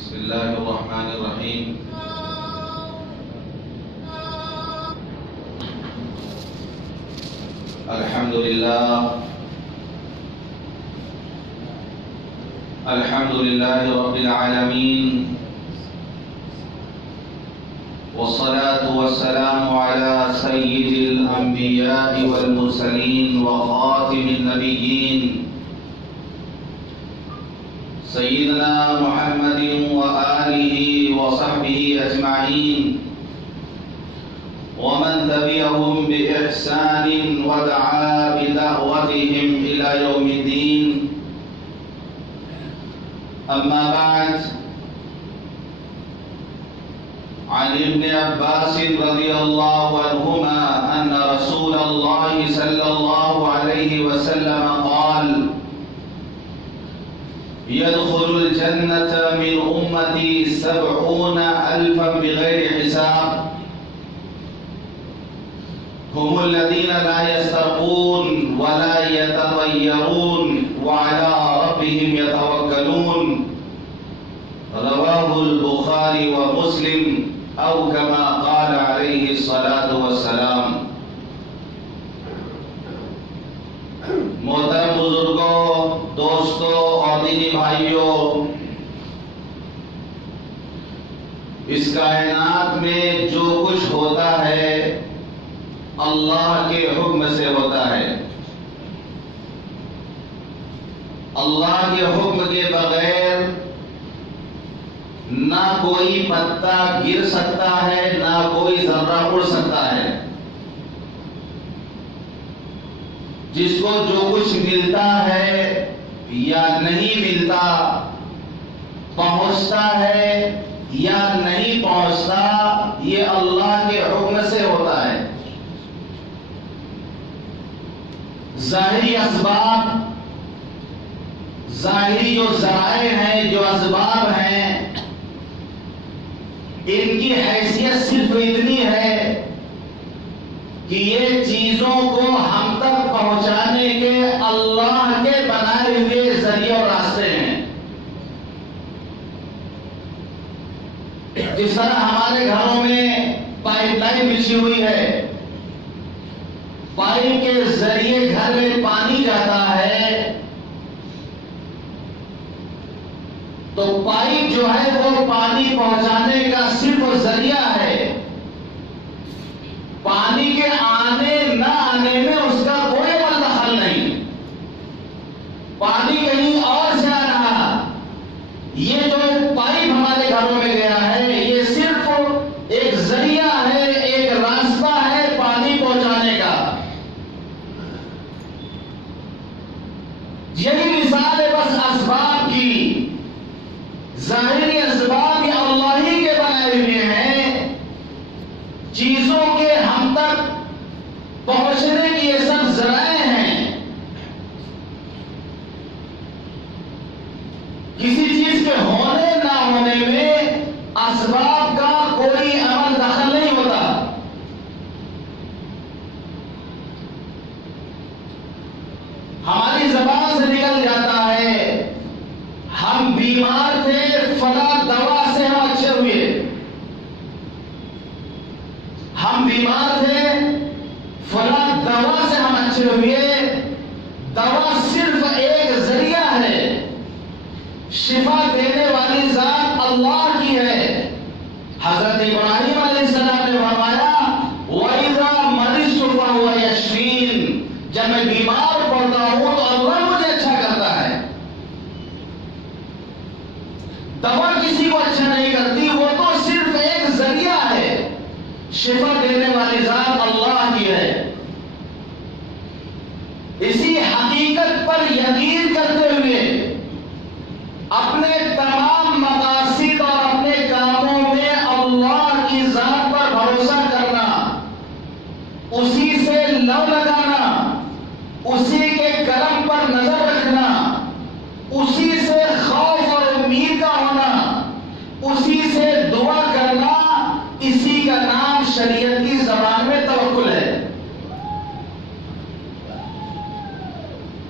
بسم الله الرحمن الرحيم. الحمد لله رب العالمين، والصلاة والسلام على سيد الأنبياء والمرسلين وخاتم النبيين سيدنا محمد وآله وصحبه أجمعين، ومن تبعهم بإحسان ودعا بدعوتهم إلى يوم الدين. أما بعد، عن ابن عباس رضي الله عنهما أن رسول الله صلى الله عليه وسلم قال: يدخل الجنة من أمتي 70,000 بغير حساب، هم الذين لا يسترقون ولا يتطيرون وعلى ربهم يتوكلون. رواه البخاري ومسلم أو كما قال عليه الصلاة والسلام. محترم بزرگوں، دوستوں اور دینی بھائیوں، اس کائنات میں جو کچھ ہوتا ہے اللہ کے حکم سے ہوتا ہے. اللہ کے حکم کے بغیر نہ کوئی پتا گر سکتا ہے، نہ کوئی ذرہ اڑ سکتا ہے. جس کو جو کچھ ملتا ہے یا نہیں ملتا، پہنچتا ہے یا نہیں پہنچتا، یہ اللہ کے حکم سے ہوتا ہے. ظاہری اسباب، ظاہری جو ذرائع ہیں، جو اسباب ہیں، ان کی حیثیت صرف اتنی ہے کہ یہ چیزوں کو ہم تک پہنچانے کے اللہ کے بنائے ہوئے ذریعے اور راستے ہیں. جس طرح ہمارے گھروں میں پائپ لائن بچھی ہوئی ہے، پائپ کے ذریعے گھر میں پانی جاتا ہے، تو پائپ جو ہے وہ پانی پہنچانے کا صرف ذریعہ ہے. پانی کے آنے نہ آنے میں اس کا کوئی دخل نہیں. پانی کہیں اور سے آ رہا، یہ جو پائپ ہمارے گھروں میں گیا ہے، یہ صرف ایک ذریعہ ہے، ایک راستہ ہے پانی پہنچانے کا. یہی مثال ہے بس اسباب کی. ظاہری اسباب یہ اللہ ہی کے بنائے ہوئے ہیں. چیزوں کے ہم تک پہنچنے کی یہ سب ذرائع ہیں. کسی چیز کے ہونے نہ ہونے میں اسباب کا کوئی عمل دخل نہیں ہوتا. ہماری زبان سے نکل جاتا ہے، ہم بیمار تھے، فلاں دوا سے ہم اچھے ہوئے. ہم بیمار تھے، فلاں دوا سے ہم اچھے ہوئے. دوا صرف ایک ذریعہ ہے. شفا دینے والی ذات اللہ کی ہے. حضرت ابراہیم علیہ السلام نے فرمایا: وَإِذَا مَرِضْتُ فَهُوَ يَشْفِينِ. جب میں بیمار پڑتا ہوں تو اللہ مجھے اچھا کرتا ہے. دوا کسی کو اچھا نہیں کرتی، وہ تو صرف ایک ذریعہ ہے. شفا دینے والی ذات اللہ کی ہے. اسی حقیقت پر یقین کرتے ہوئے اپنے تمام مقاصد اور اپنے کاموں میں اللہ کی ذات پر بھروسہ کرنا، اسی سے لو لگانا، اسی کے کرم پر نظر رکھنا، اسی سے خوف اور امید کا ہونا، اسی سے دعا کرنا، اسی کا نام شریعت کی زبان میں توکل ہے.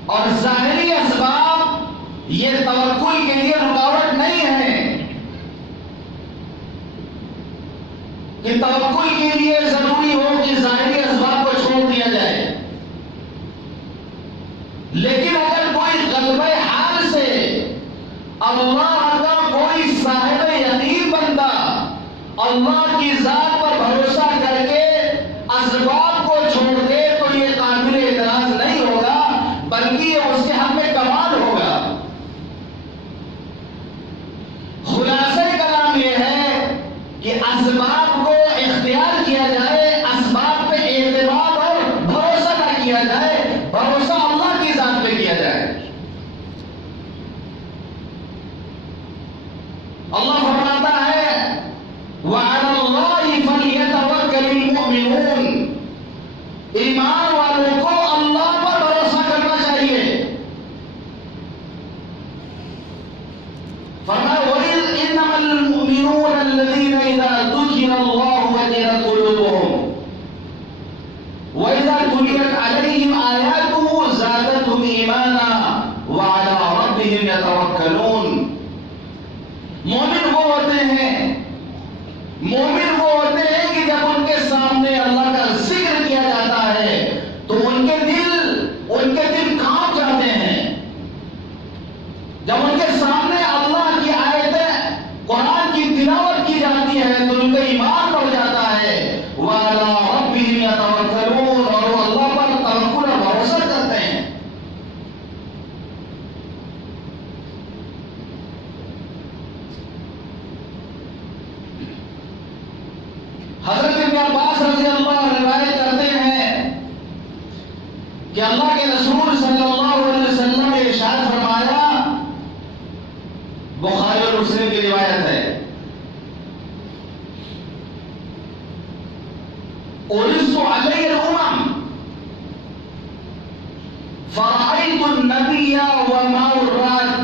اور ظاہری اسباب یہ توکل کے لیے رکاوٹ نہیں ہے. کہ توکل کے لیے ضروری ہو کہ ظاہری اسباب کو چھوڑ دیا جائے، لیکن اگر کوئی غلبہ حال سے اللہ کا کوئی صاحب یقین بندہ اللہ کی ذات پر بھروسہ کر کے اسباب کو چھوڑ دے تو یہ قابل اعتراض نہیں ہوگا، بلکہ یہ اس کے حق میں کمال ہوگا۔ خلاصہ کلام یہ ہے کہ اسباب کو اختیار کیا جائے، اسباب پہ اعتماد اور بھروسہ نہ کیا جائے، بھروسہ اللہ کی ذات پہ کیا جائے۔ اللہ فرماتا ہے وَعَلَى اللَّهِ فَلْيَتَوَكَّلِ الْمُؤْمِنُونَ، ایمان والوں کو اللہ پر بھروسہ کرنا چاہیے۔ فرمایا وَإِذْ إِنَّمَا الْمُؤْمِنُونَ الَّذِينَ إِذَا ذُكِرَ اللَّهُ وَجِلَتْ قُلُوبُهُمْ وَإِذَا تُلِيَتْ عَلَيْهِمْ آيَاتُهُ زَادَتْهُمْ إِيمَانًا وَعَلَى رَبِّهِمْ يَتَوَكَّلُونَ۔ مومن وہ ہوتے ہیں، مومن وہ ہوتے ہیں کہ جب ان کے سامنے اللہ کا ذکر کیا جاتا ہے تو ان کے دل کانپ جاتے ہیں۔ جب ان کے سامنے اللہ کی آیتیں قرآن کی تلاوت کی جاتی ہے تو ان کا ایمان بڑھ جاتا ہے۔ وَعَلَىٰ رَبِّهِمْ يَتَوَكَّلُونَ، اور وہ اللہ پر توکل اور بھروسہ کرتے ہیں۔ حضرت ابن عباس رضی اللہ عنہ روایت کرتے ہیں کہ اللہ کے رسول صلی اللہ علیہ وسلم نے ارشاد فرمایا، بخاری اور مسلم کی روایت ہے، اُرِسْتُ عَلَيَّ الْأُمَمْ فَرَأَيْتُ النَّبِيَّ وَمَعَهُ الرَّجُلُ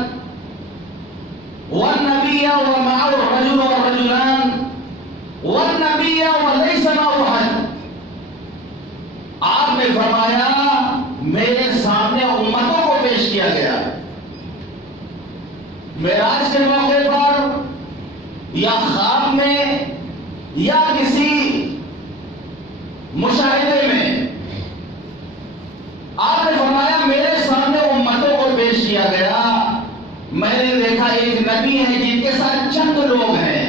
وَالنَّبِيَّ وَمَعَهُ الرَّجُلُ وَالرَّجُلَانِ وَالنَّبِيَّ وَلَيْسَ مَعَهُ أَحَدٌ۔ آپ نے فرمایا میرے سامنے امتوں کو پیش کیا گیا، معراج کے موقع پر یا خواب میں یا کسی مشاہدے میں، آپ نے فرمایا میرے سامنے امتوں کو پیش کیا گیا، میں نے دیکھا ایک نبی ہے جن کے ساتھ چند لوگ ہیں،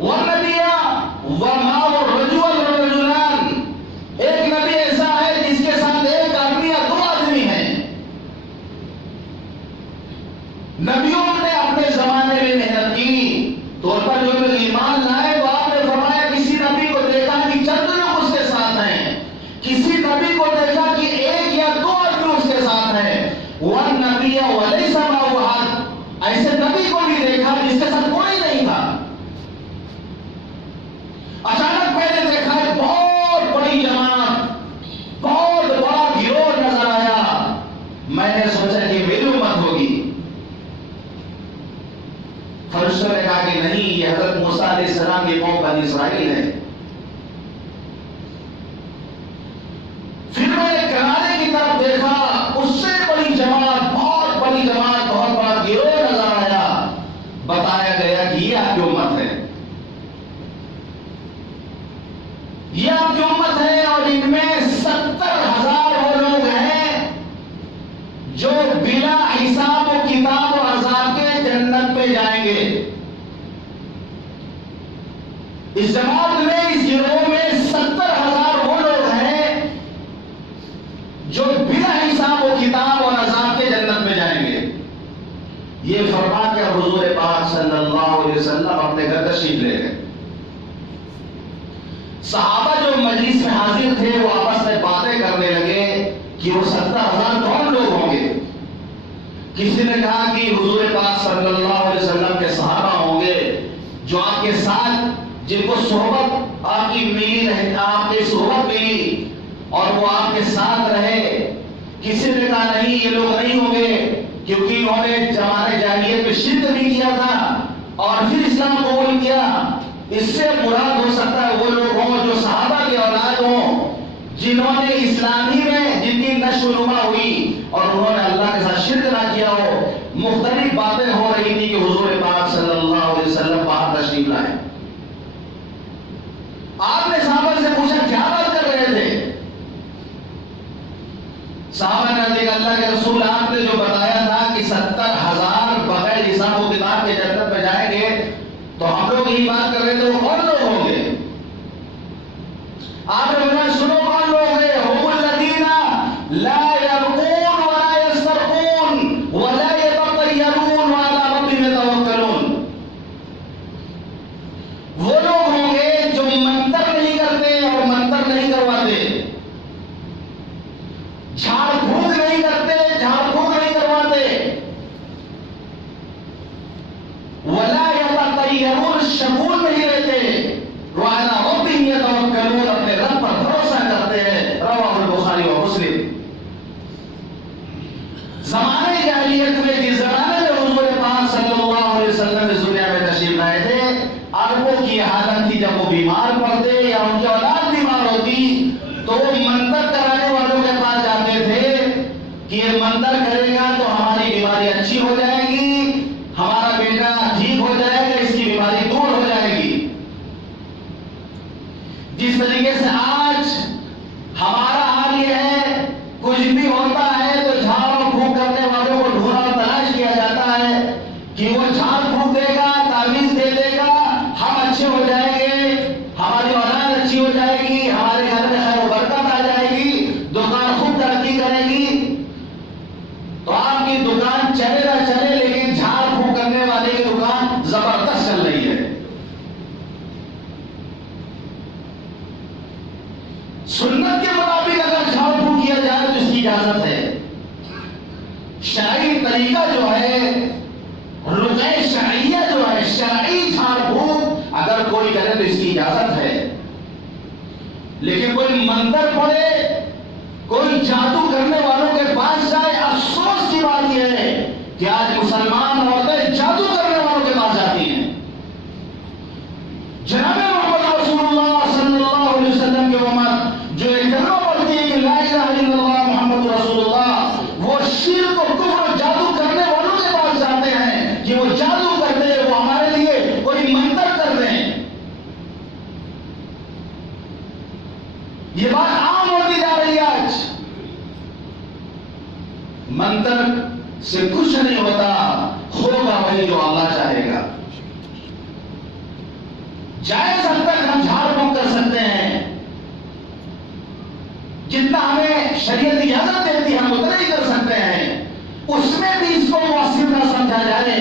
وَالنَّبِيَّ وَمَعَهُ الرَّجُلُ وَالرَّجُلَانِ، ایک نبی ایسا ہے جس کے ساتھ ایک آدمی یا دو آدمی ہیں۔ نبیوں نے اپنے زمانے میں محنت کی تو ان پر جو لوگ ایمان لائے تو آپ نے فرمایا کسی نبی کو دیکھا کہ چند لوگ اس کے ساتھ ہیں، کسی نبی کو دیکھا کہ ایک یا دو آدمی اس کے ساتھ ہیں۔ وَالنَّبِيَّ وَلَيْسَ مَعَهُ أَحَدٌ، ایسے نبی کو بھی دیکھا جس کے ساتھ کوئی نہیں تھا۔ اچانک میں نے دیکھا ایک بہت بڑی جماعت، بہت بڑا گروہ نظر آیا، میں نے سوچا کہ میری امت ہوگی۔ فرشتوں نے کہا کہ نہیں، یہ حضرت موسیٰ علیہ السلام کی قوم بنی اسرائیل ہے۔ پھر میں نے کنارے کی طرف دیکھا، اس سے بڑی جماعت، بہت بڑی جماعت، بہت بڑا گروہ نظر آیا، بتایا گیا کہ یہ آپ کی امت ہے، یہ آپ کی امت ہے، اور ان میں 70,000 وہ لوگ ہیں جو بلا حساب و کتاب و عذاب کے جنت میں جائیں گے۔ اس جماعت میں، اس گروہ میں 70,000 وہ لوگ ہیں جو بلا حساب و کتاب اور عذاب کے جنت میں جائیں گے۔ یہ فرما کے حضور پاک صلی اللہ علیہ وسلم اپنے گھر تشریف لے گئے۔ صحابہ جو مجلس میں حاضر تھے وہ آپس میں باتیں کرنے لگے کہ وہ 70,000 کون لوگ ہوں گے۔ کسی نے کہا کہ حضور پاک صلی اللہ علیہ وسلم کے صحابہ ہوں گے جو آپ کے ساتھ، جن کو صحبت آپ کی ملی رہے، آپ کی صحبت ملی اور وہ آپ کے ساتھ رہے۔ کسی نے کہا نہیں، یہ لوگ نہیں ہوں گے کیونکہ انہوں نے زمانے جاہلیت میں شرک بھی کیا تھا اور پھر اسلام قبول کیا۔ اس سے مراد ہو سکتا ہے وہ لوگ ہوں جو صحابہ کے اولاد ہوں، جنہوں نے اسلامی میں جن کی نشو نما ہوئی اور انہوں نے اللہ کے ساتھ شرک نہ کیا ہو۔ مختلف باتیں ہو رہی تھی کہ حضور پاک صلی ہونا ہے. آپ نے صحابہ سے پوچھا کیا بات کر رہے تھے؟ صحابہ نے کہا اللہ کے رسول آپ نے جو بتایا تھا کہ 70,000 بغیر حساب و کتاب کے جنت میں جائیں گے، تو ہم لوگ یہی بات کر رہے تھے وہ کون لوگ ہوں گے؟ آپ نے بتایا سنو کون لوگ ہیں؟ هم الذین لا يرقون ولا يسترقون ولا يتطیرون وعلی ربهم يتوکلون. وہ لوگ ہوں گے جو منتر نہیں کرتے اور منتر نہیں کرواتے، جھاڑ پھونک نہیں کرتے، جھاڑ پھونک نہیں کرواتے، ولا يتطیرون شگون نہیں رہتے، وعلی ربهم يتوکلون اپنے رب پر بھروسہ کرتے ہیں. رواہ البخاری و مسلم. زمانے جاہلیت میں جس زمانے میں حضور پاک صلی اللہ علیہ وسلم اس دنیا میں تشریف لائے تھے، عربوں کی حالت تھی جب وہ بیمار پڑتے یا ان کی اولاد بیمار ہوتی تو وہ منتر کرانے والوں کے پاس جاتے تھے کہ یہ منتر کرے گا تو ہماری بیماری اچھی ہو جائے گی، ہمارا بیٹا ٹھیک ہو جائے گا، اس کی بیماری دور ہو جائے گی. جس طریقے سے آج ہمارا حال یہ ہے، کچھ بھی ہوتا ہے تو جھاڑ پھونک کرنے والوں کو ڈھونڈا اور تلاش کیا جاتا ہے کہ وہ جھاڑ پھونک دے گا، تعویذ دے دے گا، ہم اچھے ہو جائیں گے، ہماری اولاد اچھی ہو جائے گی، ہمارے گھر میں خیر و برکت آ جائے گی، دکان خوب ترقی کرے گی. تو آپ کی دکان چلے نہ چلے لیکن جھاڑ پھونک کرنے والے کی دکان زبردست چل رہی ہے. سنت کے مطابق اگر جھاڑ پھونک کیا جائے تو اس کی اجازت ہے. شرعی طریقہ جو ہے، رقیہ شرعیہ جو ہے، شرعی جھاڑ پھونک اگر کوئی کرے تو اس کی اجازت ہے. لیکن کوئی منتر پڑے، کوئی جادو کرنے والوں کے پاس جائے، افسوس کی بات یہ ہے کہ آج مسلمان عورتیں جادو کرنے والوں کے پاس جاتی ہیں. جناب محمد رسول اللہ صلی اللہ علیہ وسلم کی امت جو ایک کلمہ پڑھتی ہے کہ لا الہ الا اللہ محمد رسول اللہ، وہ شرک و کفر و جادو کرنے والوں کے پاس جاتے ہیں کہ وہ جادو کرتے ہیں، وہ ہمارے لیے کوئی منتر کر رہے ہیں. یہ بات عام ہوتی جا رہی ہے آج. منتر سے کچھ نہیں ہوتا، ہوگا وہی جو اللہ چاہے گا. جائز حد تک ہم جھاڑ پھونک کر سکتے ہیں، جتنا ہمیں شریعت اجازت دیتی ہے ہم اتنا ہی کر سکتے ہیں. اس میں بھی اس کو مؤثر نہ سمجھا جائے،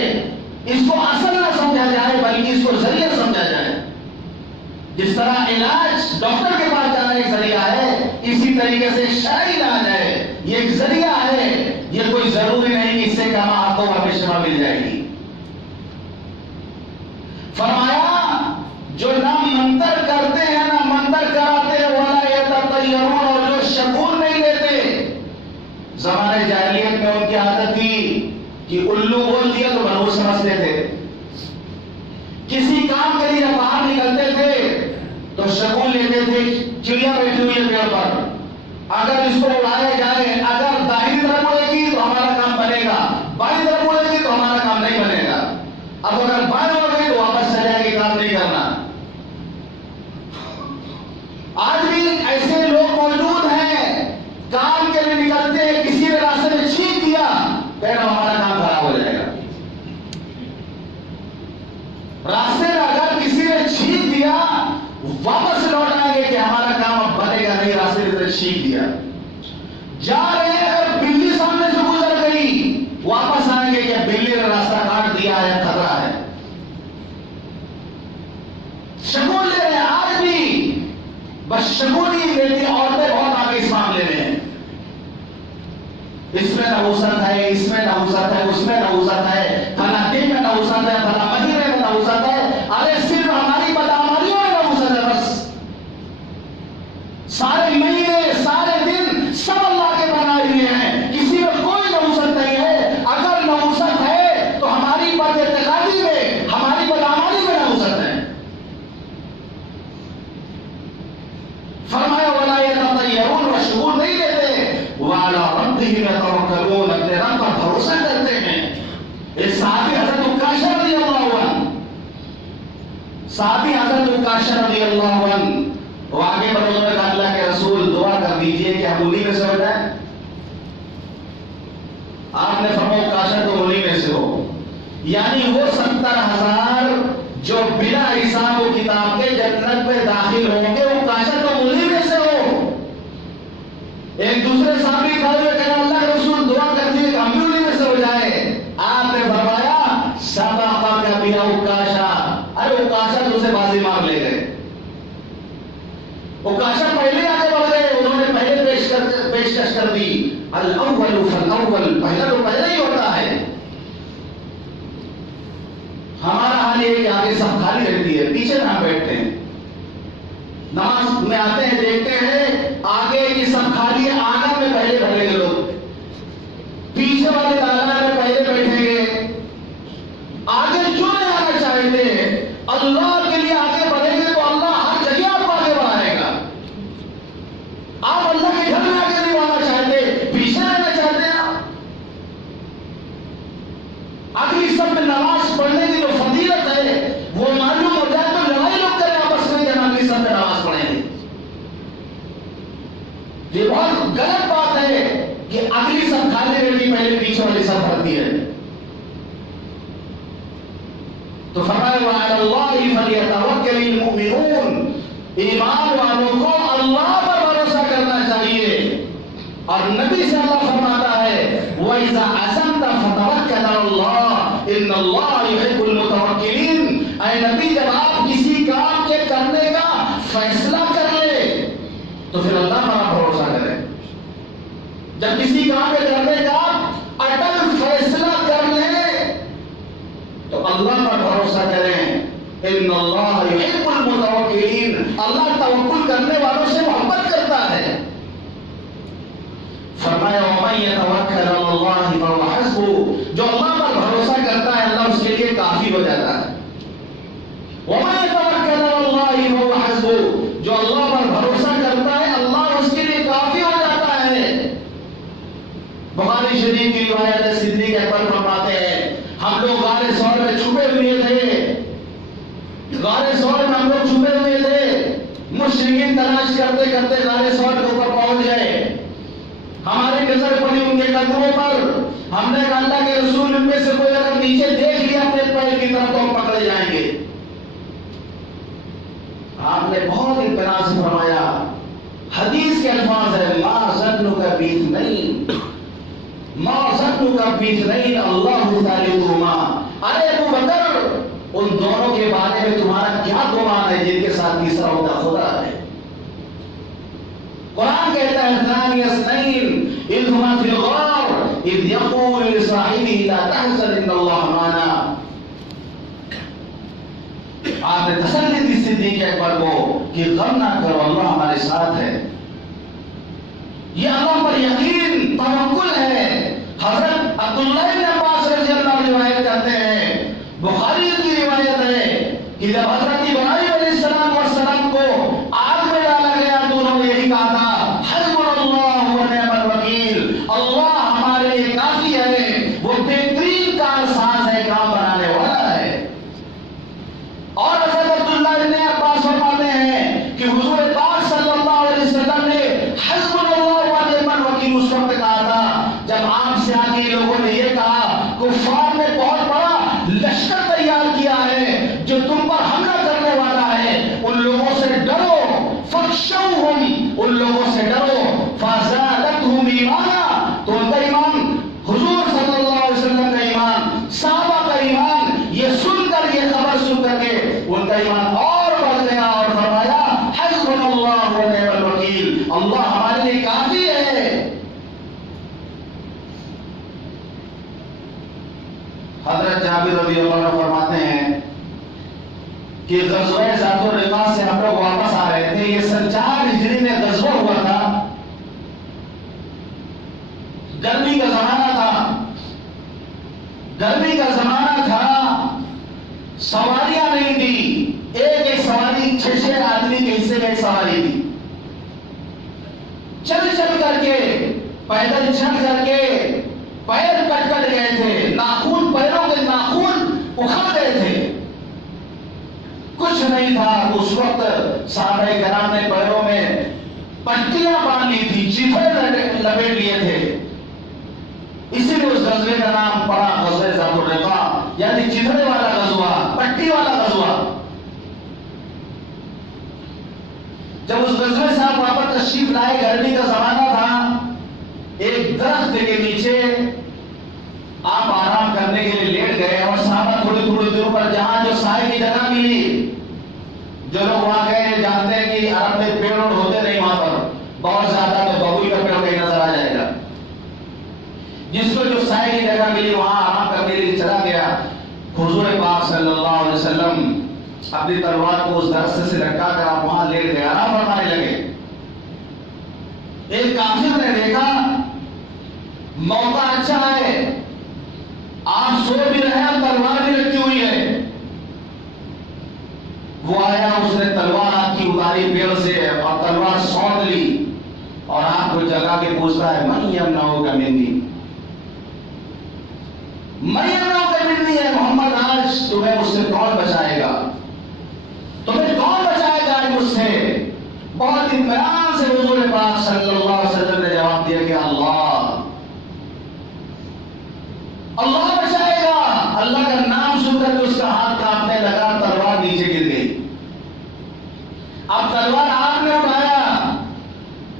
اس کو اصل نہ سمجھا جائے بلکہ اس کو ذریعہ سمجھا جائے. جس طرح علاج ڈاکٹر کے پاس جانا ایک ذریعہ ہے، اسی طریقے سے شرعی علاج ہے، یہ ایک ذریعہ ہے. یہ کوئی ضروری نہیں کہ اس سے کما آپ کو ہمیں شفا مل جائے گی. فرمایا جو نہ منتر کرتے ہیں نہ منتر کراتے ہیں، ولا یتطیرون، اور جو شگون نہیں لیتے. زمانے جاہلیت میں ان کی عادت تھی کہ الو بول دیا تو منہور سمجھتے تھے. کسی کام کے لیے باہر نکلتے تھے تو شگون لیتے تھے. چڑیا بیٹھی ہوئی ہے پیڑ پر، اگر اس کو اڑایا جائے، اگر داہنی طرف اڑے گی تو ہمارا کام بنے گا، بائیں طرف اڑے گی تو ہمارا کام نہیں بنے گا. اب اگر بائیں اڑ گئی تو واپس چلے جائے گی، کام نہیں کرنا. آج بھی ایسے لوگ موجود ہیں، کام کے لیے نکلتے ہیں، کسی نے راستے میں چھینک دیا، کہنا ہمارا کام خراب ہو جائے گا. راستے میں اگر کسی نے چھینک دیا واپس لوٹ آئیں گے کہ ہمارا کام اب بنے گا نہیں، راستے میں چھینک دیا. جا رہے ہیں، اگر بلی سامنے سے گزر گئی واپس آئیں گے کہ بلی نے راستہ کاٹ دیا ہے، خطرہ ہے. شگون لے رہے ہیں آج بھی، بس شگون ہی لیتی عورتیں بہت آگے اس معاملے میں ہیں. اس میں نحوست ہے، اس میں نحوست ہے، اس میں نحوست ہے، فلاں دن میں نحوست ہے، فلاں مہینے میں نحوست ہے. ارے صرف ہماری بدعمالیوں میں نحوست ہے بس. سارے مہینے سارے دن سب اللہ کے بنائے ہوئے ہیں، کسی میں کوئی نحوست نہیں ہے. اگر نحوست ہے تو ہماری بد اعتقادی میں، ہماری بدعمالی میں نحوست ہے. فرمایا ولا یتطیرون، وہ شگون نہیں لیتے، وعلی ربہم یتوکلون، اپنے رب پر بھروسہ صحابی حضرت عکاشہ رضی اللہ عنہ وہ آگے بڑھے، انہوں نے کہا اللہ کے رسول دعا کر دیجئے کہ ہم انہی میں سے ہو جائیں۔ آپ نے فرمایا عکاشہ تو انہی میں سے ہو، یعنی وہ 70,000 جو بنا حساب و کتاب کے جنت میں داخل ہوں گے، عکاشہ تو انہی میں سے ہو۔ ایک دوسرے صحابی کھڑے ہوئے کہا اللہ کے رسول دعا کر دیجئے کہ ہم بھی انہی میں سے ہو جائیں۔ آپ نے فرمایا سبقک بها عکاشہ، ارے عکاشہ تو سے بازی مار لے گئے۔ عکاشہ پہلے آگے بڑھ گئے، انہوں نے پہلے پیشکش کر دی، الاول فالاول، پہلا تو پہلا ہی ہوتا ہے۔ ہمارا حال یہ کہ آگے سب خالی رہتی ہے، پیچھے نہ بیٹھتے ہیں، نماز میں آتے ہیں دیکھتے ہیں آگے کی سب خالی ہے، آگے میں پہلے بیٹھیں گے لوگ، پیچھے والے دالان میں پہلے بیٹھیں گے، آگے کیوں نہیں آنا چاہتے ہیں؟ اللہ کے لیے آگے بڑھیں گے تو اللہ ہر جگہ آپ کو آگے بڑھائے گا۔ آپ اللہ کے گھر میں آگے نہیں بڑھنا چاہتے، پیچھے رہنا چاہتے ہیں آپ۔ اگلی سب میں نماز پڑھنے کی جو فضیلت ہے وہ معلوم ہو جائے تو لڑائی لوگ کریں آپس میں کہ اگلی سب میں نماز پڑھیں گے۔ یہ بہت غلط بات ہے کہ اگلی سب خالی رہتی پہلے پیچھے والی سب بھرتی ہے۔ تو فرمایا وعلی اللہ فلیتوکل المؤمنون، ایمان والوں کو اللہ پر بھروسہ کرنا چاہیے۔ اور نبی صلی اللہ فرماتا ہے وَإِذَا عَزَمْتَ فَتَوَكَّلْ عَلَى اللَّهِ إِنَّ اللَّهَ يُحِبُّ الْمُتَوَكِّلِينَ۔ اے نبی جب آپ کسی کام کے کرنے کا فیصلہ کر لے تو پھر اللہ پر آپ بھروسہ کریں۔ جب کسی کام کے کرنے کا اٹل فیصلہ کر لیں تو اللہ پر بھروسہ کریں۔ ان اللہ یحب المتوکلین، اللہ توکل کرنے والوں سے محبت کرتا ہے۔ فرمایا ومن یتوکل علی اللہ فهو حسبہ، جو اللہ پر بھروسہ کرتا ہے اللہ اس کے لیے کافی ہو جاتا ہے۔ ومن یتوکل علی اللہ فهو حسبہ، جو اللہ پر بھروسہ کرتا ہے اللہ اس کے لیے کافی ہو جاتا ہے۔ بخاری شریف کی روایت ہے، صدیق اکبر فرماتے ہیں ہم لوگ غار ثور میں چھپے ہوئے تھے، غار ثور میں ہم لوگ چھپے ہوئے تھے، مشرکین تلاش کرتے کرتے غار ثور کے اوپر پہنچ گئے، ہماری نظر پڑی ان کے قدموں پر، ہم نے کہا اللہ کے رسول ان میں سے کوئی اگر نیچے دیکھ لیا اپنے پیر کی طرف تو ہم پکڑے جائیں گے۔ آپ نے بہت اطمینان سے فرمایا، حدیث کے الفاظ ہے ما ظنک باثنین، ما ظنک باثنین اللہ ثالثہما، ارے ابو بکر ان دونوں کے بارے میں تمہارا کیا گمان ہے جن کے ساتھ تیسرا ہوتا خدا ہے۔ قرآن کہتا ہے ثانی اثنین اذ ہما فی الغار اذ یقول لصاحبہ لا تحزن ان اللہ معنا۔ آپ نے تسلی دی صدیق اکبر کو کہ غم نہ کرو اللہ ہمارے ساتھ ہے۔ یہ اللہ پر یقین توکل ہے۔ حضرت عبداللہ بن عباس رضی اللہ عنہ روایت کرتے ہیں، بخاری کی روایت ہے کہ جب حضرت ابراہیم علیہ السلام کو آگ میں ڈالا گیا تو انہوں نے یہی کہا تھا حسبنا اللہ ونعم الوکیل، اللہ ہمارے لیے کافی ہے، وہ بہترین کارساز ہے، کام بنانے والا ہے۔ اور حضرت عبداللہ بن عباس فرماتے ہیں کہ حضور پاک صلی اللہ علیہ وسلم نے حسبنا اللہ ونعم الوکیل اس وقت کہا تھا جب آپ سے آگے لوگوں نے یہ کہا کفار نے بہت بڑا لشکر تیار کیا ہے جو تم پر حملہ کرنے والا ہے، ان لوگوں سے ڈرو، فخشوہم، ان لوگوں سے ڈرو، فزادتہم ایمانا، تو ان کا ایمان، حضور صلی اللہ علیہ وسلم کا ایمان، صحابہ کا ایمان، یہ سن کر، یہ خبر سن کر کے ان کا ایمان اور بڑھ گیا اور فرمایا حسبنا اللہ ونعم الوکیل، اللہ ہمارے لیے کافی ہے۔ حضرت جابر رضی اللہ عنہ فرماتے ہیں کہ غزوہ ذات الرقاع سے ہم لوگ واپس آ رہے تھے، یہ 4 ہجری میں غزوہ ہوا تھا، گرمی کا زمانہ تھا، گرمی کا زمانہ تھا، سواریاں نہیں تھی، ایک سواری 6 آدمی کے حصے میں ایک سواری تھی، چل چل کر کے، پیدل چل کر کے پیر کٹ گئے تھے، ناخن، پیروں کے ناخن اکھڑ گئے تھے، کچھ نہیں تھا تو اس وقت صحابہ کرام نے پیروں میں پٹیاں باندھ لی تھی، چیتھڑے لپیٹ لیے تھے، اسی لیے اس غزوے کا نام پڑا غزوہ ذات الرقاع، یعنی چیتھڑے والا غزوہ، پٹی والا غزوہ۔ جب اس غزوے سے آپ واپس تشریف لائے، گرمی کا زمانہ تھا، ایک درخت کے نیچے آپ آرام کرنے کے لیے لیٹ گئے، اور صحابہ تھوڑی تھوڑی دور پر جہاں جو سائے کی جگہ ملی، جو لوگ وہاں گئے جانتے ہیں کہ عرب میں پیڑ ہوتے نہیں وہاں پر بہت زیادہ، تو ببول کا پیڑ کہیں نظر آ جائے گا، جس کو جو سائے کی جگہ ملی وہاں آرام کرنے کے لیے چلا گیا۔ حضور پاک صلی اللہ علیہ وسلم اپنی تلوار کو اس درخت سے لٹکا کر آپ وہاں لیٹ گئے، آرام فرمانے لگے۔ ایک کافر نے دیکھا موقع اچھا ہے، آپ سو بھی رہے ہیں، تلوار بھی رکھی ہوئی ہے، وہ آیا، اس نے تلوار آپ کی اتاری پیڑ سے اور تلوار سونٹ لی، اور آپ کو جگا کے پوچھتا ہے من یمنعک منی، من یمنعک منی، ہے محمد آج تمہیں مجھ سے کون بچائے گا، تمہیں کون بچائے گا آج مجھ سے؟ بہت اطمینان سے حضور پاک صلی اللہ علیہ وسلم نے جواب دیا کہ اللہ بچائے گا۔ اللہ کا نام سن کر کے اس کا ہاتھ کانپنے لگا، تلوار نیچے گر گئی۔ اب تلوار آپ نے اٹھایا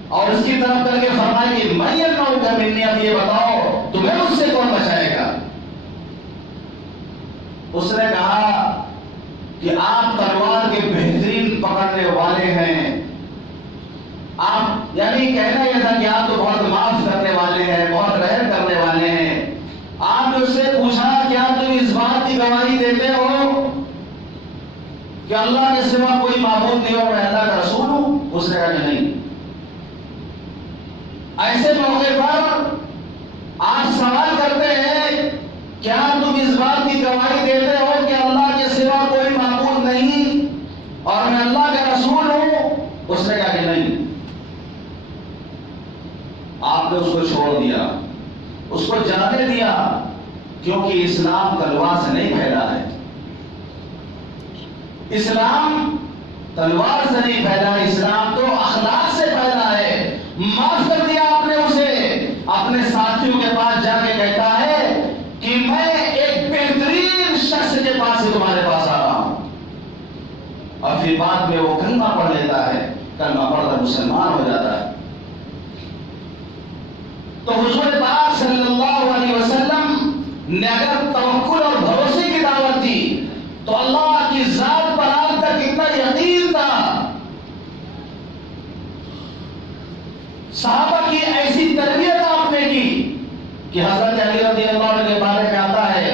اور اس کی طرف کر کے فرمایا کہ میں یمنعک منی، اب یہ بتاؤ تمہیں مجھ سے کون بچائے گا؟ اس نے کہا کہ آپ تلوار کے بہترین پکڑنے والے ہیں، آپ یعنی کہنا یہ تھا کہ آپ تو بہت معاف کرنے والے ہیں، بہت رحم کرنے والے ہیں۔ آپ نے اس سے پوچھا کیا تم اس بات کی گواہی دیتے ہو کہ اللہ کے سوا کوئی معبود نہیں ہو، میں اللہ کا رسول ہوں؟ اس نے کہا کہ نہیں۔ ایسے موقع پر آپ سوال کرتے ہیں کیا تم اس بات کی گواہی دیتے ہو کہ اللہ کے سوا کوئی معبود نہیں اور میں اللہ کا رسول ہوں؟ اس نے کہا کہ نہیں۔ آپ نے اس کو چھوڑ دیا، اس کو جانے دیا، کیونکہ اسلام تلوار سے نہیں پھیلا ہے، اسلام تلوار سے نہیں پھیلا، اسلام تو اخلاق سے پھیلا ہے۔ معاف کر دیا آپ نے اسے، اپنے ساتھیوں کے پاس جا کے کہتا ہے کہ میں ایک بہترین شخص کے پاس سے تمہارے پاس آ رہا ہوں، اور پھر بعد میں وہ کلمہ پڑھ لیتا ہے، کلمہ پڑھ کر مسلمان ہو جاتا ہے۔ تو حضور پاک صلی اللہ علیہ وسلم نے اگر توکل اور بھروسے کی دعوت دی تو اللہ کی ذات پر آپ کا کتنا یقین تھا۔ صحابہ کی ایسی تربیت آپ نے کی کہ حضرت علی رضی اللہ عنہ کے بارے میں آتا ہے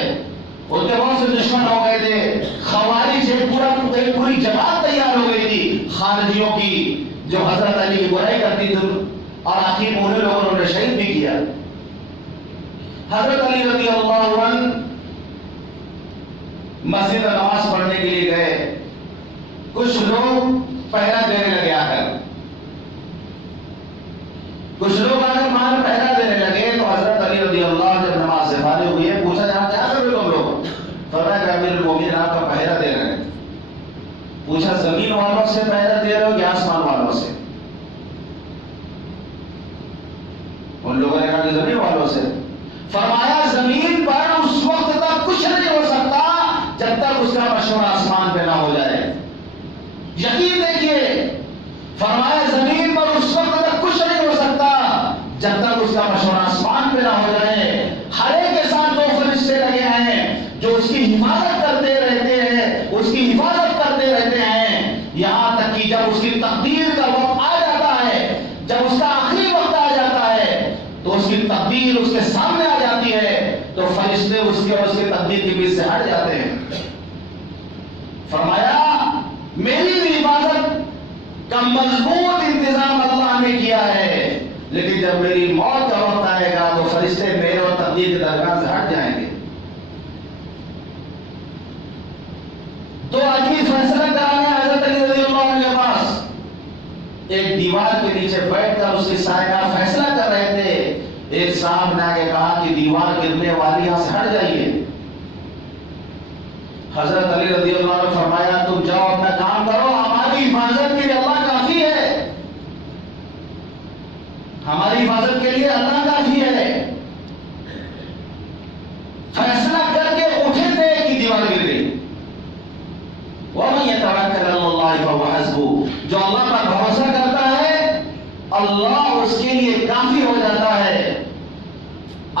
ان کے بہت سے دشمن ہو گئے تھے، خوارج سے پوری جماعت تیار ہو گئی تھی خارجیوں کی، جو حضرت علی کی برائی کرتی تھی، اور آخر میں انہیں لوگوں نے شہید بھی کیا۔ حضرت علی رضی اللہ عنہ مسجد میں نماز پڑھنے کے لیے گئے، کچھ لوگ پہرا دینے لگے، آ کر کچھ لوگ آ کر وہاں پہرا دینے لگے، تو حضرت علی رضی اللہ عنہ جب نماز سے فارغ ہوئی ہے پوچھا جہاں کیا کر رہے ہو تم لوگ؟ فرمایا کہ امیر المومنین آپ کا پہرا دے رہے ہیں۔ پوچھا زمین والوں سے پہرا دے رہے ہو یا آسمان والوں سے؟ ان لوگوں نے کہا کہ زمین والوں سے۔ فرمایا زمین پر اس وقت تک کچھ نہیں ہو سکتا جب تک اس کا مشورہ آسمان پہ نہ ہو جائے، یقین دیکھیے۔ فرمایا زمین پر اس وقت تک کچھ نہیں ہو سکتا جب تک اس کا مشورہ آسمان پہ نہ ہو جائے۔ ہر ایک کے ساتھ دو فرشتے لگے ہیں جو اس کی حفاظت کرتے رہتے ہیں، اس کی حفاظت کرتے رہتے ہیں، یہاں تک کہ جب اس کی تقدیر کا وقت آ جاتا ہے، جب اس کا آخری وقت آ جاتا ہے تو اس کی تقدیر اس کے سامنے آ جاتی ہے تو فرشتے اس کے اور اس کی تقدیر کے بیچ سے ہٹ جاتے ہیں۔ فرمایا میری بھی حفاظت کا مضبوط انتظام اللہ نے کیا ہے، لیکن جب میری موت کا وقت آئے گا تو فرشتے میرے اور تقدیر کے درمیان سے ہٹ جائیں گے۔ دو آدمی فیصلہ کرانے حضرت علی رضی اللہ عنہ کے پاس ایک دیوار کے نیچے بیٹھ کر اس کے سائے فیصلہ کر رہے تھے۔ ایک صاحب نے آگے کہا کہ دیوار گرنے والی یہاں سے ہٹ جائیے۔ حضرت علی رضی اللہ عنہ فرمایا تم جاؤ اپنا کام حفاظت کے لیے اللہ کافی ہے. فیصلہ کر کے اٹھے تھے کہ دیوار گر گئی. وَمَن يَتَوَكَّلْ عَلَى اللَّهِ فَهُوَ حَسْبُهُ، جو اللہ پر بھروسہ کرتا ہے اللہ اس کے لیے کافی ہو جاتا ہے.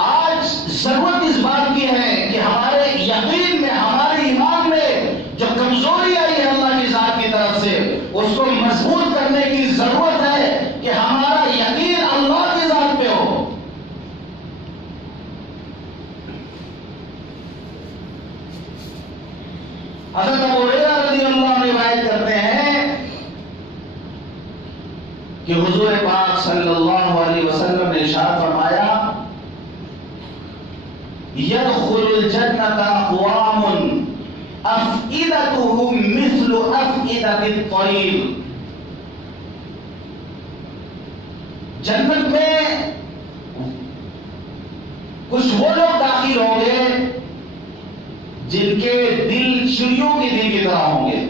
آج ضرورت اس بات کی ہے کہ ہمارے یقین میں، ہمارے ایمان میں جو کمزوری آئی ہے اللہ کی ذات کی طرف سے، اس کو مضبوط کرنے کی ضرورت ہے کہ ہمارا یقین اللہ کی ذات پہ ہو. حضرت ابو ہریرہ رضی اللہ عنہ روایت کرتے ہیں کہ حضور پاک صلی اللہ علیہ وسلم نے ارشاد فرمایا يدخل الجنة أقوام أفئدتهم مثل أفئدة الطير. جنت میں کچھ وہ لوگ داخل ہوں گے جن کے دل چڑیوں کے دل کی طرح ہوں گے.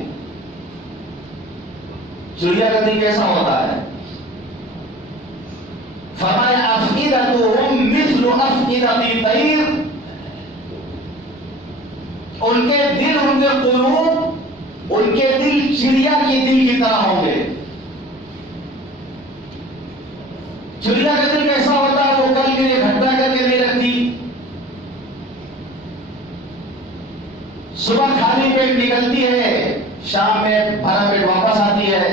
چڑیا کا دل کیسا ہوتا ہے؟ فرمایا أفئدتهم مثل أفئدة الطير، ان کے دل، ان کے قلوب، ان کے دل چڑیا کے دل کی طرح ہوں گے. چڑیا کا دل کیسا ہوتا ہے؟ وہ کل کے لیے گھٹنا کر کے نہیں رکھتی، صبح خالی پیٹ نکلتی ہے، شام میں بھرا پیٹ واپس آتی ہے.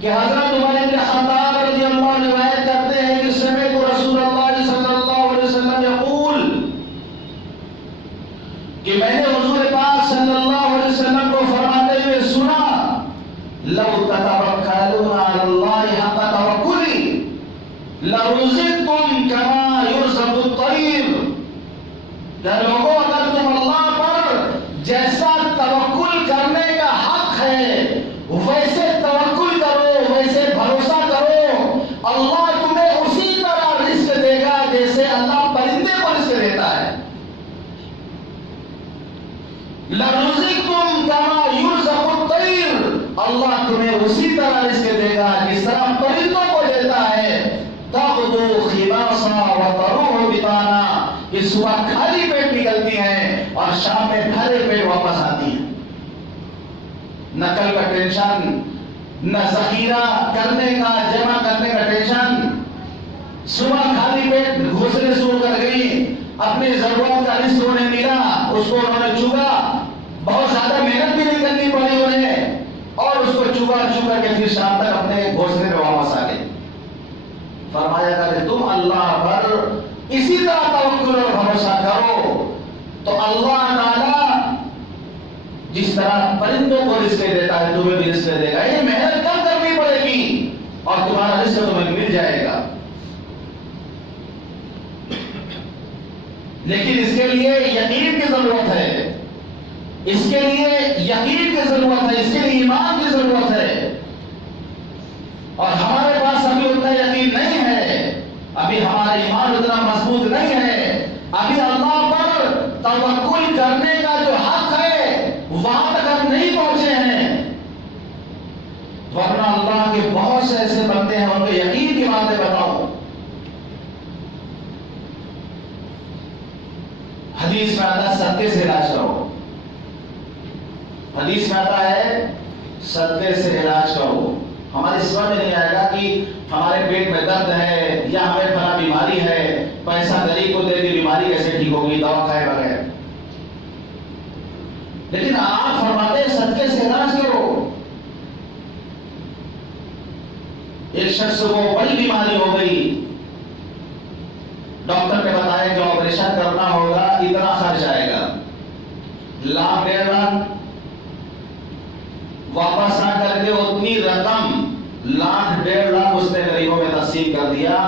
کہ حضرت عمر بن خطاب رضی اللہ عنہ روایت کرتے ہیں کہ سمعت رسول اللہ صلی اللہ علیہ وسلم یقول، کہ میں نے حضور پاک صلی اللہ علیہ وسلم کو فرماتے ہوئے سنا، لو تتوکلون علی اللہ حق توکلہ لرزقتم کما یرزق الطیر. کہ لوگوں اگر تم اللہ پر جیسا توکل کرنے کا حق ہے ویسے توکل کرو، ویسے بھروسہ کرو، اللہ تمہیں اسی طرح رزق دے گا جیسے اللہ پرندے کو رزق دیتا ہے. لَرُزِقْتُمْ كَمَا يُرْزَقُ الطَّيْرُ، اللہ تمہیں اسی طرح رزق دے گا جس طرح پرندوں کو دیتا ہے. تَغْدُو خِمَاصًا وَتَرُوحُ بِطَانًا، کہ صبح خالی پیٹ نکلتی ہیں اور شام میں بھرے پیٹ واپس آتی ہیں. نہ کل کا ٹینشن، نہ ذخیرہ کرنے کا، جمع کرنے کا ٹینشن. صبح خالی پیٹ گھوسلے سو کر گئی، اپنی ضرورت کا رزق انہیں ملا، اس کو انہوں نے چگا، بہت زیادہ محنت بھی نہیں کرنی پڑی انہیں، اور اس کو چگا چگا کے پھر شام تک اپنے گھوسلے میں واپس آ گئے. فرمایا کہ تم اللہ پر اسی طرح توکل اور بھروسہ کرو تو اللہ تعالیٰ جس طرح پرندوں کو رزق دیتا ہے تمہیں بھی رزق دے گا. یہ محنت کم کرنی پڑے گی اور تمہارا رزق تمہیں مل جائے گا. لیکن اس کے لیے یقین کی ضرورت ہے، اس کے لیے یقین کی ضرورت ہے، اس کے لیے ایمان کی ضرورت ہے. اور ہمارے پاس ابھی اتنا یقین نہیں ہے، ابھی ہمارا ایمان اتنا مضبوط نہیں ہے، ابھی اللہ پر توکل کرنے کا جو حق ہے وہاں تک ہم نہیں پہنچے ہیں. ورنہ اللہ کے بہت سے ایسے بندے ہیں، ان کے یقین کی باتیں بتاؤں. حدیث میں آتا ہے صدقے سے علاج کرو، حدیث میں آتا ہے صدقے سے علاج کرو. ہماری سمجھ میں نہیں آئے گا کہ ہمارے پیٹ میں درد ہے یا ہمیں فلاں بیماری ہے، پیسہ غریب کو دے دی، بیماری کیسے ٹھیک ہوگی دوا کھائے بغیر. لیکن آپ فرماتے ہیں صدقے سے علاج کرو. ایک شخص کو بڑی بیماری ہو گئی، ڈاکٹر نے بتایا کہ آپریشن کرنا ہوگا، اتنا خرچ آئے گا، لاکھ 1.5 لاکھ. واپس آ کر کے اتنی رقم 1.5 لاکھ اس نے غریبوں میں تقسیم کر دیا،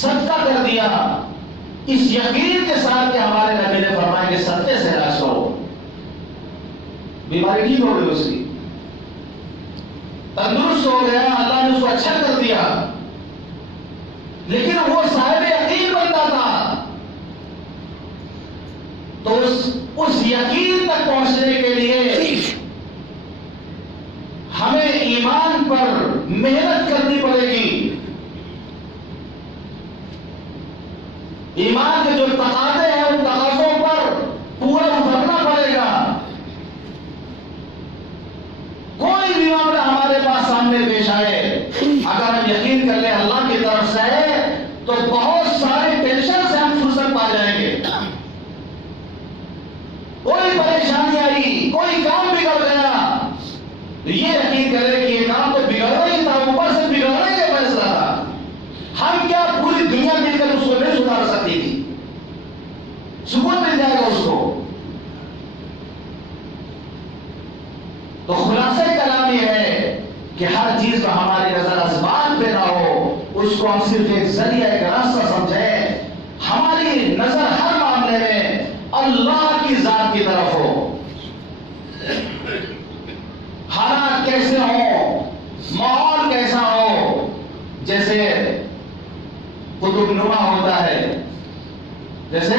صدقہ کر دیا، اس یقین کے ساتھ کہ ہمارے نبی نے فرمایا کہ صدقے سے علاج کرو. بیماری ٹھیک ہو گئی، اس کی تندرست ہو گیا، اللہ نے اس کو اچھا کر دیا. لیکن وہ صاحب یقین بنتا تھا، تو اس یقین تک پہنچنے کے لیے ہمیں ایمان پر محنت کرنی پڑے گی. ایمان کے جو تقاضے ہیں ان تقاضوں پر پورا اترنا پڑے گا. کوئی بھی معاملہ ہمارے پاس سامنے پیش آئے، اگر ہم یقین کر لیں اللہ کی طرف سے ہے تو بہت سارے ٹینشن سے ہم فرصت پا جائیں گے. کوئی پریشانی آئی، کوئی کام بگڑ گیا، یہ یقین کرے کہ یہ کام تو بگڑنا ہی تھا، اوپر سے بگڑنے کا فیصلہ تھا. ہم کیا پوری دنیا مل کر اس کو نہیں سدھار سکتی تھی. سکون مل جائے گا اس کو. تو خلاصہ کلام یہ ہے کہ ہر چیز پر ہماری نظر اسباب پہ نہ ہو، اس کو ہم صرف ایک ذریعہ، ایک راستہ سمجھیں. ہماری نظر ہر معاملے میں اللہ کی ذات کی طرف ہو. حالات کیسے ہو، ماحول کیسا ہو، جیسے قطب نما ہوتا ہے، جیسے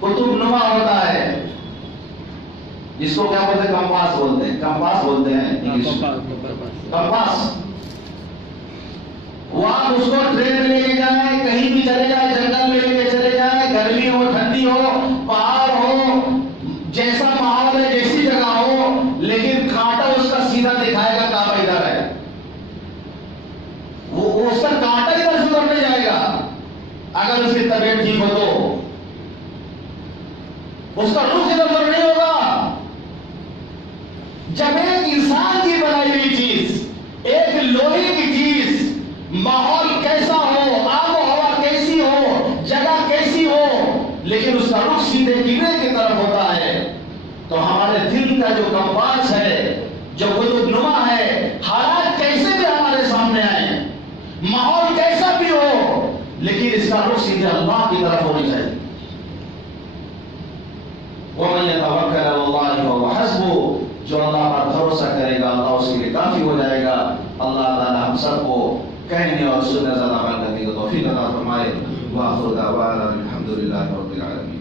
قطب نما ہوتا ہے، جس کو کیا بولتے ہیں؟ کمپاس بولتے ہیں. کمپاس بولتے ہیں انگلش، کمپاس. وہ آپ اس کو ٹرین میں لے کے جائیں، کہیں بھی چلے جائیں، جنگل میں لے کے چلے جائیں، گرمی ہو، ٹھنڈی ہو، پہاڑ ہو، جیسا ماحول ہے، جیسی جگہ ہو، لیکن کانٹا اس کا سیدھا دکھائے گا کعبہ ادھر ہے. وہ اس کا کانٹا ادھر سے ادھر نہیں جائے گا. اگر اس کی طبیعت ٹھیک ہو تو اس کا رخ ادھر ادھر نہیں ہوگا. جب ایک انسان کی بنائی ہوئی چیز، ایک لوہے کی چیز، ماحول کیسا ہو، آب و ہوا کیسی ہو، جگہ کیسی ہو، لیکن اس کا رخ سیدھے قبلے کی طرف ہوتا ہے، تو ہمارے دل کا جو کمپاس ہے، جو قطب نما ہے، حالات کیسے بھی ہمارے سامنے آئے، ماحول کیسا بھی ہو، لیکن اس کا رخ سیدھے اللہ کی طرف ہونی چاہیے. وَمَن يَتَوَكَّلْ عَلَى اللَّهِ فَهُوَ حَسْبُهُ. جو اللہ پر بھروسہ کرے گا اللہ اس کے لیے کافی ہو جائے گا. اللہ تعالی ہم سب کو کہنے اور سننے زیادہ عمل کرنے کا توفیق عطا فرمائے. وآخر دعوانا الحمد للہ رب العالمین.